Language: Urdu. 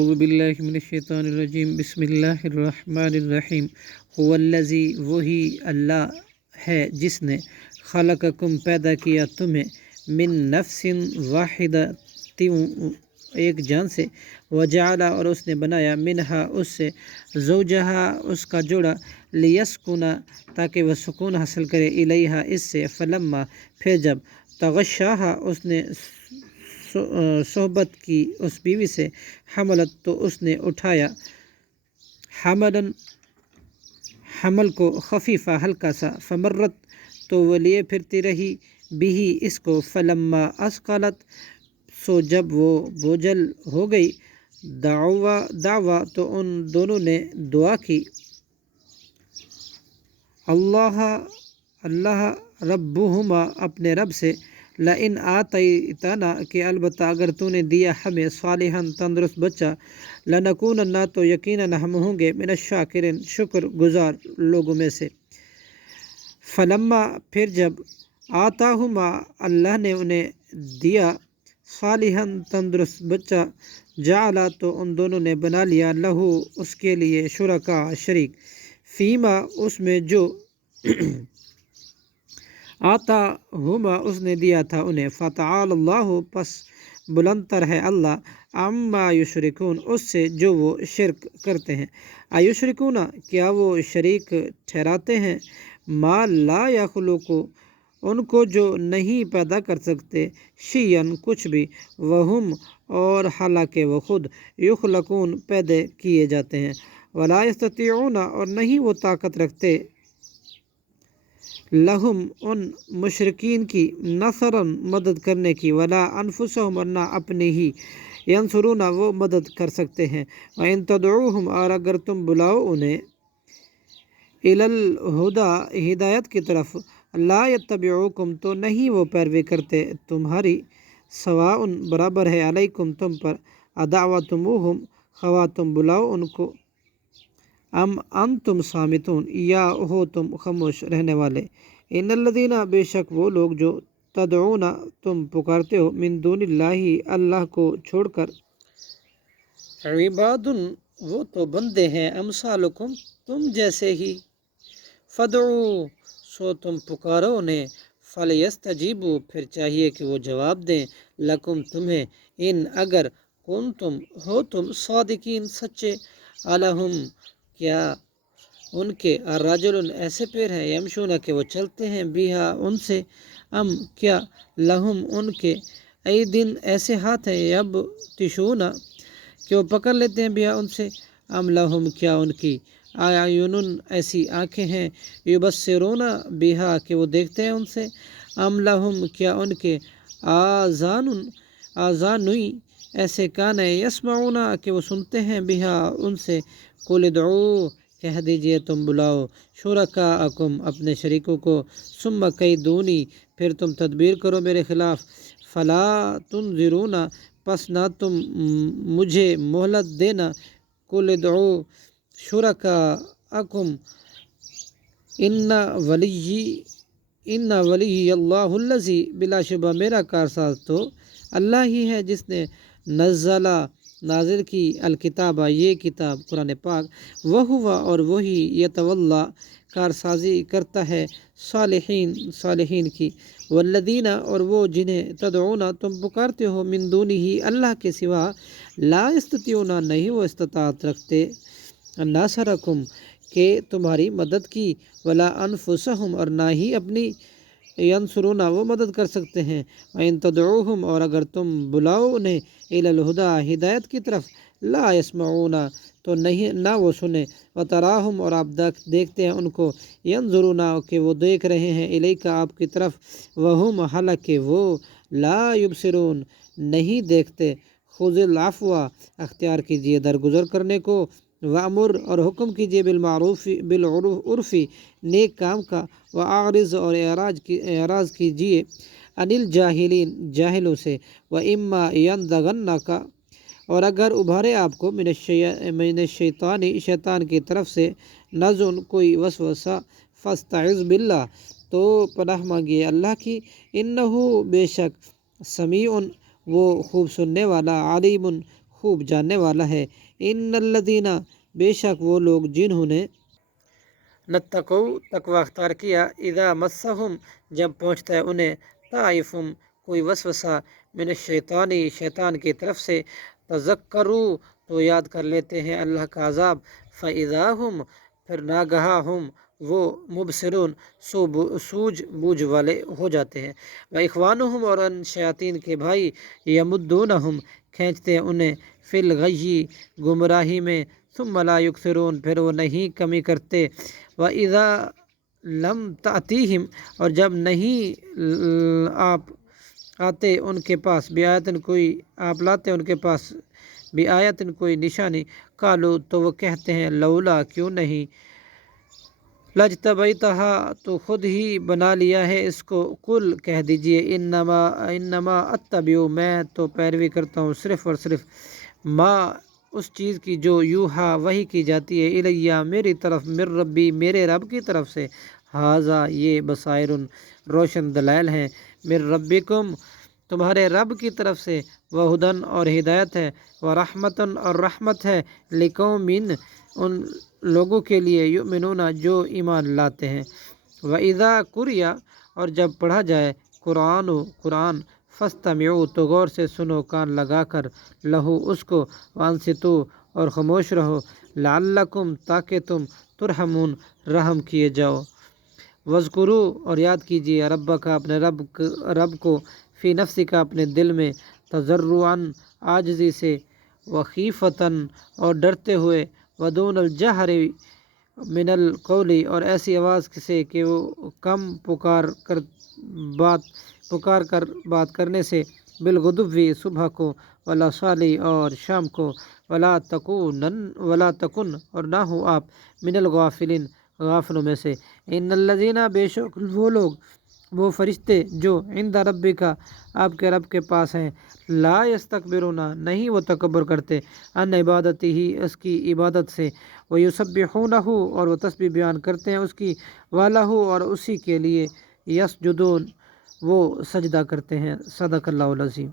اعوذ باللہ من الشیطان الرجیم بسم اللہ الرحمن الرحیم هو الذی وہی اللہ ہے جس نے خلقکم پیدا کیا تمہیں من نفس واحدہ ایک جان سے وجعل اور اس نے بنایا منہا اس سے زوجہا اس کا جوڑا لیسکنا تاکہ وہ سکون حاصل کرے الیہا اس سے فلما پھر جب تغشاہا اس نے صحبت کی اس بیوی سے حملت تو اس نے اٹھایا حمل کو خفیفہ ہلکا سا فمرت تو وہ لیے پھرتی رہی بھی اس کو فلما اسقلت سو جب وہ بوجھل ہو گئی دعوا تو ان دونوں نے دعا کی اللہ ربہما اپنے رب سے لئن آتیتنا کہ البتہ اگر تو نے دیا ہمیں صالحاً تندرست بچہ لنکونن تو یقیناً ہم ہوں گے من الشاکرین شکر گزار لوگوں میں سے فلما پھر جب آتاہما اللہ نے انہیں دیا صالحاً تندرست بچہ جعلا تو ان دونوں نے بنا لیا لہو اس کے لیے شرکا شریک فیما اس میں جو آتا ہما اس نے دیا تھا انہیں فتعال اللہ پس بلند تر ہے اللہ عما یشرکون اس سے جو وہ شرک کرتے ہیں ایشرکون کیا وہ شریک ٹھہراتے ہیں ما لا یخلق ان کو جو نہیں پیدا کر سکتے شیئن کچھ بھی وہم اور حالانکہ وہ خود یخلقون پیدا کیے جاتے ہیں ولا یستطیعون اور نہیں وہ طاقت رکھتے لہم ان مشرکین کی نصرن مدد کرنے کی ولا انفسہم اور نہ اپنے ہی ینصرون وہ مدد کر سکتے ہیں وَإِن تَدْعُوهُمْ اور اگر تم بلاؤ انہیں اِلَى الْهُدَى ہدایت کی طرف لا يَتَّبِعُوكُمْ تو نہیں وہ پیروی کرتے تمہاری سواء برابر ہے علیکم تم پر اَدَعْوَتُمُوهُمْ خواہ تم بلاؤ ان کو ام انتم صامتون یا ہو تم خاموش رہنے والے ان الذین بے شک وہ لوگ جو تدعون تم پکارتے ہو من دون اللہ اللہ کو چھوڑ کر عباد وہ تو بندے ہیں امثالکم تم جیسے ہی فدعو سو تم پکارو انہیں فلیستجیبوا پھر چاہیے کہ وہ جواب دیں لکم تمہیں ان اگر کنتم ہو تم صادقین سچے الہم کیا ان کے الرجل ایسے پیر ہیں یمشون کہ وہ چلتے ہیں بیہا ان سے ام کیا لہم ان کے ایدن ایسے ہاتھ ہیں یبطشون کہ وہ پکڑ لیتے ہیں بیہا ان سے ام لہم کیا ان کی اعین ایسی آنکھیں ہیں یبصرون بیہا کہ وہ دیکھتے ہیں ان سے ام لہم کیا ان کے آذانوی ایسے کان یسمعون کہ وہ سنتے ہیں بیہا ان سے قل ادعو کہہ دیجئے تم بلاؤ شرکاءکم اپنے شریکوں کو ثم کیدونی پھر تم تدبیر کرو میرے خلاف فلا تنظرون پس نہ تم مجھے مہلت دینا قل ادعو شرکاءکم ان ولی اللہ الذی بلا شبہ میرا کارساز تو اللہ ہی ہے جس نے نازل کی الکتابہ یہ کتاب قرآن پاک وہوا اور وہی یتولا کارسازی کرتا ہے صالحین کی والذین اور وہ جنہیں تدعون تم پکارتے ہو من دونہ اللہ کے سوا لا یستطیعون نہیں وہ استطاعت رکھتے ناصرکم کہ تمہاری مدد کی ولا انفسہم اور نہ ہی اپنی ینصرون وہ مدد کر سکتے ہیں وَإِن تَدْعُوهُمْ اور اگر تم بلاؤ انہیں إِلَى الْهُدَى ہدایت کی طرف لا يسمعون تو نہیں نہ وہ سنے وَتَرَاهُمْ اور آپ دیکھتے ہیں ان کو ينظرون کہ وہ دیکھ رہے ہیں إِلَيْكَ آپ کی طرف وَهُمْ حالانکہ وہ لا يبصرون نہیں دیکھتے خُذِ الْعَفْوَ اختیار کیجئے درگزر کرنے کو وَأْمُرْ اور حکم کیجئے بالعرف نیک کام کا وَأَعْرِضْ اور اعراض کیجئے عَنِ الْجَاهِلِينَ جاہلوں سے وَإِمَّا يَنزَغَنَّكَ اور اگر ابھارے آپ کو من شیطان کی طرف سے نزغ کوئی وسوسہ فاستعذ باللہ تو پناہ مانگیے اللہ کی انہ بے شک سمیع وہ خوب سننے والا علیم خوب جاننے والا ہے۔ ان الذین بے شک وہ لوگ جنہوں نے نتقو تقوی اختیار کیا، اذا مسہم جب پہنچتا ہے انہیں طائفم کوئی وسوسہ من الشیطانی شیطان کی طرف سے، تذکروا تو یاد کر لیتے ہیں اللہ کا عذاب، فاذا ہم پھر ناگہاں ہم وہ مبصرون سوجھ بوجھ والے ہو جاتے ہیں، واخوانہم اور ان شیاطین کے بھائی، یمدونہم کھینچتے ہیں انہیں فی الغی گمراہی میں، ثم لا یکثرون پھر وہ نہیں کمی کرتے، وَإِذَا لَمْ تَأْتِیہم اور جب نہیں آپ آتے ان کے پاس، بیاتن کوئی آپ لاتے ان کے پاس، بیاتن کوئی نشانی، قالو تو وہ کہتے ہیں لولا کیوں نہیں، لجتبیتہا تو خود ہی بنا لیا ہے اس کو، قل کہہ دیجئے انما اتبع میں تو پیروی کرتا ہوں صرف اور صرف ما اس چیز کی جو یوحا وحی کی جاتی ہے، الیہ میری طرف، من ربی میرے رب کی طرف سے، ھذا یہ بصائر روشن دلائل ہیں، من ربکم تمہارے رب کی طرف سے، وہدن اور ہدایت ہے، ورحمتن اور رحمت ہے، لقوم ان لوگوں کے لیے، یؤمنون جو ایمان لاتے ہیں، وَإِذَا قُرِئَ اور جب پڑھا جائے قرآن فاستمعوا تو غور سے سنو کان لگا کر، لہو اس کو، وانصتوا اور خاموش رہو، لعلکم تاکہ تم ترحمون رحم کیے جاؤ، وذکروا اور یاد کیجیے ربک اپنے رب کو، فی نفسک اپنے دل میں، تضرعا عاجزی سے، وخیفتاً اور ڈرتے ہوئے، ودون الجہر من القول اور ایسی آواز سے کہ وہ کم پکار کر بات کرنے سے، بالغدوی صبح کو، والآصال اور شام کو، ولا تکن اور نہ ہو آپ، من الغافلین غافلوں میں سے، ان الذین بے شک وہ لوگ، وہ فرشتے جو عند ربک آپ کے رب کے پاس ہیں، لا یستکبرون نہیں وہ تکبر کرتے، ان عبادتہ اس کی عبادت سے، ویسبحونہ اور وہ تسبیح بیان کرتے ہیں اس کی، والہ اور اسی کے لیے، یسجدون وہ سجدہ کرتے ہیں، صدق اللہ العظیم۔